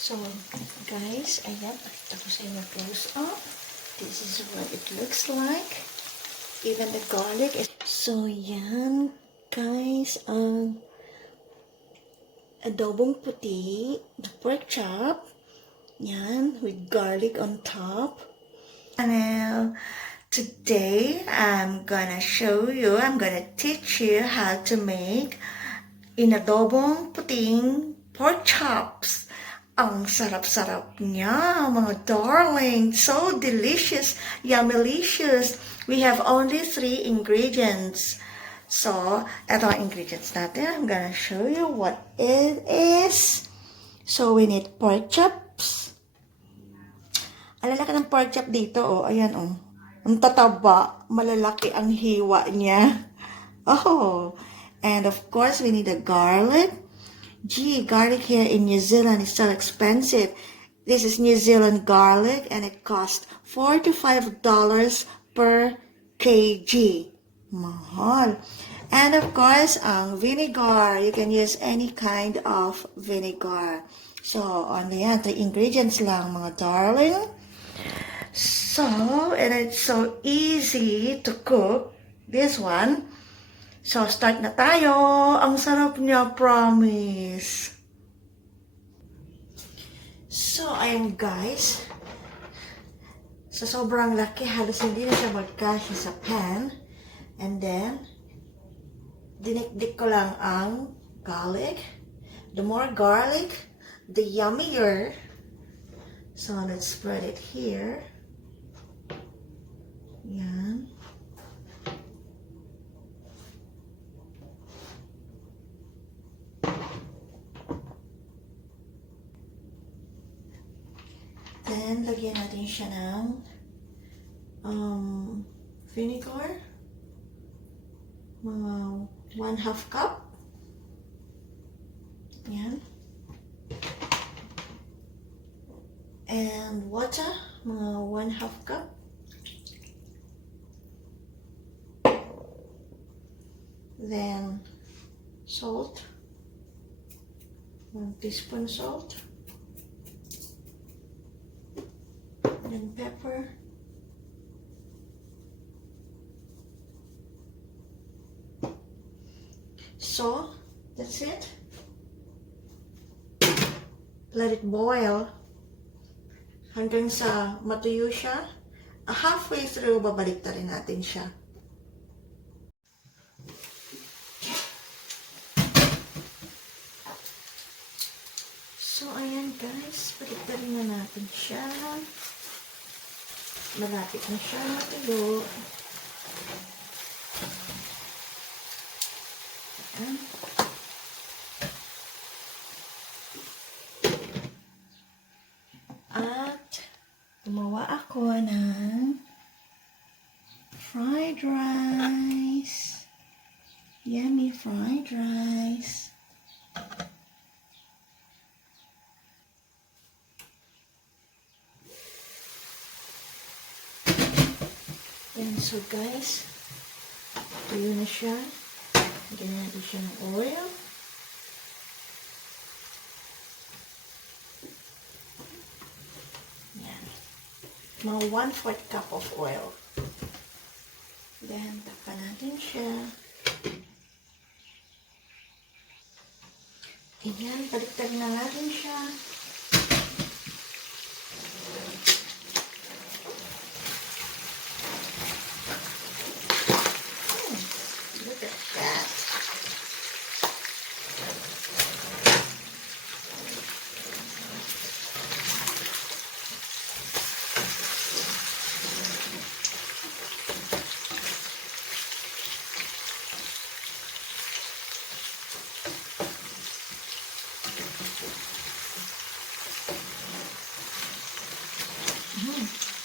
So, guys, ayan, pakita ko sa inyo close up. This is what it looks like. Even the garlic is... So, yan, guys, ang adobong puti, the pork chop, yan, with garlic on top. And today, I'm gonna teach you how to make adobong puting pork chops. Ang sarap-sarap niya, mga darling. So delicious, yummylicious. We have only 3 ingredients. So, ito ang ingredients natin. I'm gonna show you what it is. So, we need pork chops. Alala ka ng pork chop dito, oh. Ayan, oh. Ang tataba. Malalaki ang hiwa niya. Oh. And of course, we need a garlic. Gee, garlic here in New Zealand is so expensive. This is New Zealand garlic and it costs $4 to $5 per kg. Mahal. And of course, vinegar. You can use any kind of vinegar. So, only yan, 3 ingredients lang, mga darling. So, and it's so easy to cook this one. So, start na tayo. Ang sarap niya, promise. So, ayan guys. Sa sobrang laki, halos hindi na siya magkasya sa pan. And then, dinikdik ko lang ang garlic. The more garlic, the yummier. So, let's spread it here. Yan. Then, lagyan natin siya ng vinegar. Mga 1/2 cup. Yan. And water, mga 1/2 cup. Then, salt. 1 teaspoon salt. And pepper. So, that's it. Let it boil hanggang sa matuyo siya. Halfway through, babalik na rin natin siya. So, ayan guys, balik na rin na natin siya. Malapit na siya matuyo. Ayan. At gumawa ako ng fried rice. Yummy fried rice. Yan, so guys, tuyo na siya. Lagyan natin siya ng oil. Yan. Mga 1/4 cup of oil. Then, takpan natin siya. Ayan, baliktad na natin siya. Look at that.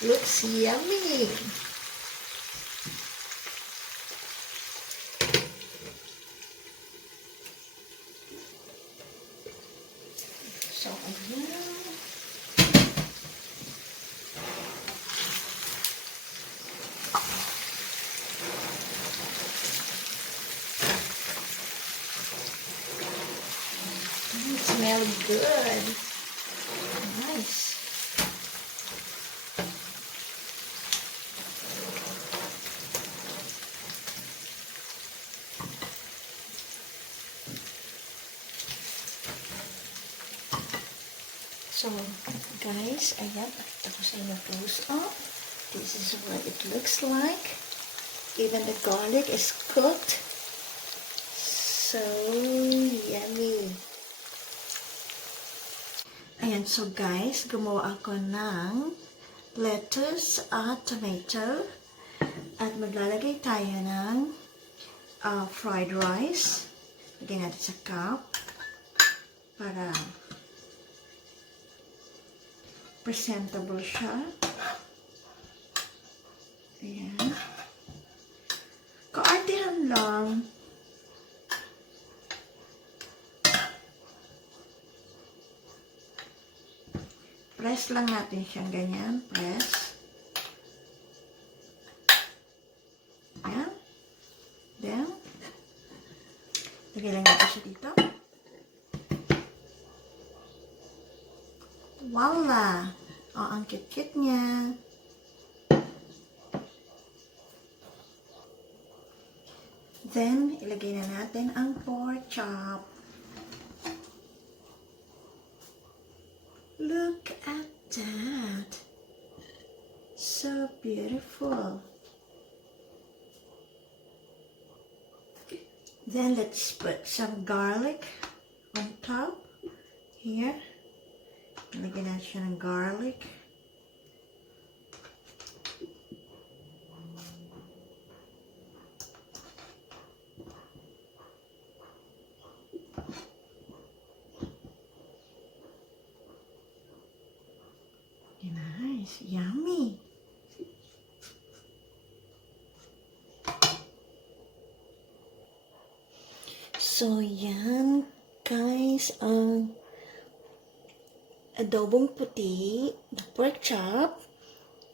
Looks yummy. So, ayan. It smells good. guys. So, guys, ayan, pakita ko sa inyo close up. This is what it looks like. Even the garlic is cooked. So yummy. Ayan, so guys, gumawa ako ng lettuce at tomato. At maglalagay tayo ng fried rice. Lagyan natin sa cup para presentable siya. Ayan. Kaartihan lang. Press lang natin siyang ganyan. Press. Ayan. Then, lagay lang natin siya dito. Voila! Oh, ang cute-cute niya. Then, ilagay na natin ang pork chop. Look at that. So beautiful. Then, let's put some garlic on top. Here. Ilagay natin siya ng garlic. Nice, yummy. So, yan, guys, ang adobong puti, the pork chop,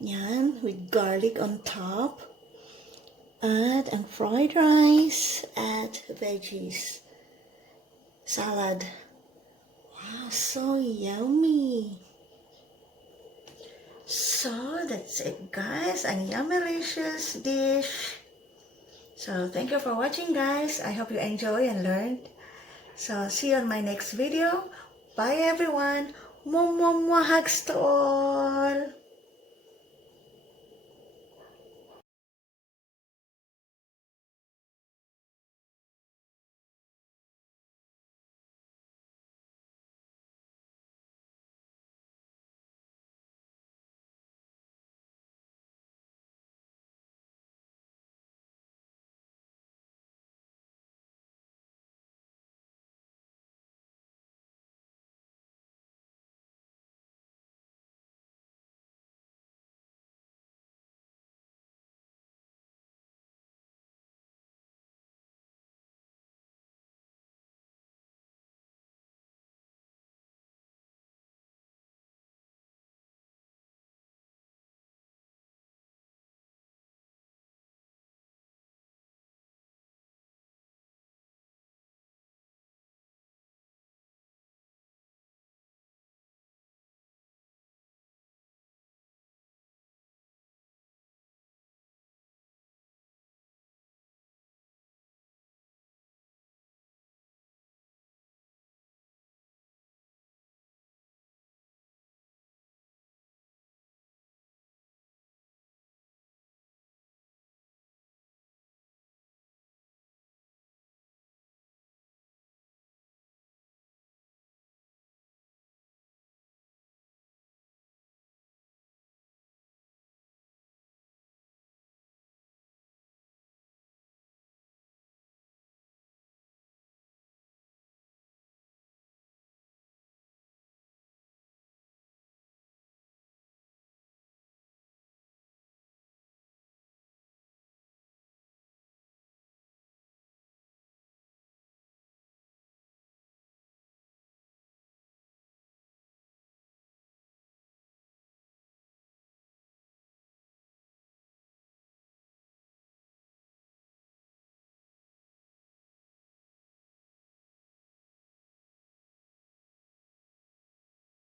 yan, with garlic on top, at ang fried rice, at veggies, salad. Wow, so yummy. So, that's it, guys, ang yummy-licious dish. So, thank you for watching, guys. I hope you enjoy and learned. So, see you on my next video. Bye, everyone. Mwah, mwah, mwah, hugs to all.